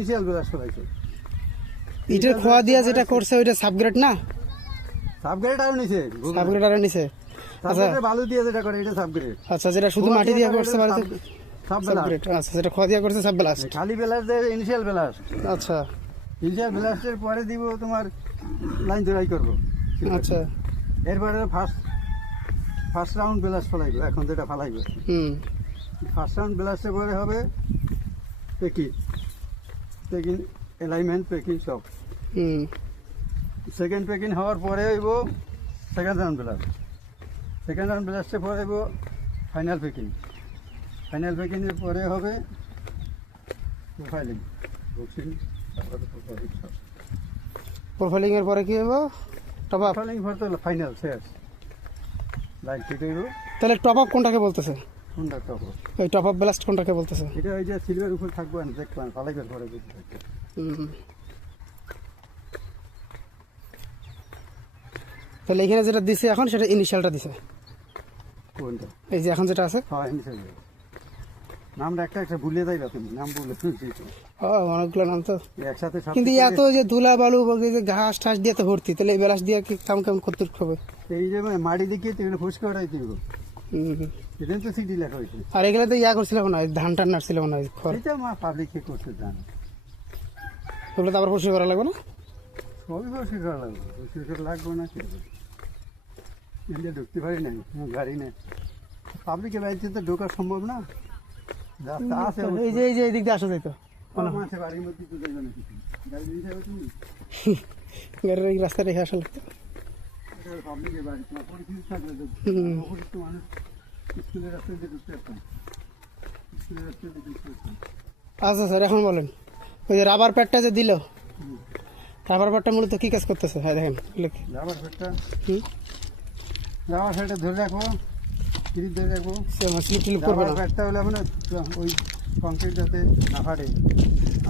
Initial blush ফলাইছে ইটের খোয়া দিয়া যেটা করছে ওইটা সাবগ্রেড না? সাবগ্রেড আরো নিছে, সাবগ্রেড আর নিছে। আচ্ছা, সাবগ্রেড বালু দিয়ে যেটা করে এটা সাবগ্রেড। আচ্ছা, যেটা শুধু মাটি দিয়া করছে বাড়িতে সাবগ্রেড। আচ্ছা, যেটা খোয়া দিয়া করছে সাবব্লাস্ট। খালি ব্লাস দেয় ইনিশিয়াল ব্লাস। আচ্ছা, ইনিশিয়াল ব্লাস্টের পরে দিব তোমার লাইন তৈরি করব। আচ্ছা, এরপরে ফার্স্ট রাউন্ড ব্লাস ফলাইব। এখন যেটা ফলাইব ফার্স্ট রাউন্ড ব্লাস্টের পরে হবে পেকিং অ্যালাইনমেন্ট পেকিং সব। সেকেন্ড পেকিং হওয়ার পরে হইব second round blast. Second round ব্লাস্টের পরে হইব ফাইনাল পেকিং। ফাইনাল পেকিংয়ের পরে হবে প্রোফাইলিং। প্রোফাইলিং এর পরে কি হবে? Top up. প্রোফাইলিং পরে তো ফাইনাল শেষ। লাইক ঠিক হইব। তাহলে টপ আপ কোনটাকে বলতেছে? কোনটা টপ? ওই টপ আপ ব্লাস্ট কোনটাকে বলতেছে? এটা ওই যে সিলভার উপর থাকবো না, দেখলাম ফালাইবার পরে বুঝতে পারছি। তাহলে এখানে যেটা দিছে এখন সেটা ইনিশিয়ালটা দিছে। কোনটা? এই যে এখন যেটা আছে। হ্যাঁ, ইনিশিয়াল। নামটা একটা ভুলে যাইবা তুমি, নাম বলে অনেকগুলো নাম তো একসাথে। কিন্তু এত যে ধুলা বালু যে ঘাস টাস দিয়ে তো ভর্তি, তাহলে এই ব্লাস্ট দিয়ে কি কাম কাম করতে হবে? এই যে মাটি দিকে তুই ফুসকে ওটাই দিব। এটা তো সিটি লেখা হয়েছে। আর এগুলো তো করছিল না, ধান টান নাড়ছিল না, খড়। এটা মা পাবলিক কে করতে জান, ওগুলো তো আবার পরিষ্কার করা লাগবে না? সবই পরিষ্কার করা লাগবে। পরিষ্কার লাগবে না কি? এখানে ঢুকতে পারি নাই, গাড়ি নেই। পাবলিকের বাড়িতে তো ঢোকা সম্ভব না। রাস্তা আছে, এই যে এই দিক দিয়ে আসা যাইতো। আছে বাড়ির মধ্যে তো যাবে না কিছু। গাড়ি নিয়ে যাবে তুমি, গাড়ির এই রাস্তা রেখে আসা লাগতো। পাবলিকের বাড়ি তোমার পরিচিত থাকলে অপরিচিত মানুষ স্কুলের রাস্তায় দিয়ে ঢুকতে পারতাম। স্কুলের রাস্তায় দিয়ে ঢুকতে পারতাম। আচ্ছা স্যার, এখন বলেন ওই যে রাবার প্যাডটা যে দিল, রাবার প্যাডটা মূলত কি কাজ করতেছে? হ্যাঁ দেখেন, রাবার প্যাডটা ধরে রাখবো, স্লিপ ধরে রাখবো। স্লিপ টিলিপ করবে রাবার না। প্যাডটা হলে মানে ওই কংক্রিট যাতে না ফাটে।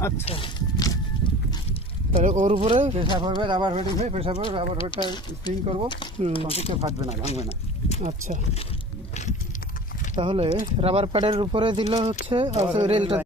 আচ্ছা, তাহলে ওর উপরে প্রেসার পড়বে, রাবার প্যাড উঠে প্রেসার পড়বে, রাবার প্যাডটা স্প্রিং করবো, কংক্রিটটা ফাটবে না, ভাঙবে না। আচ্ছা, তাহলে রাবার প্যাডের উপরে দিলে হচ্ছে রেলটা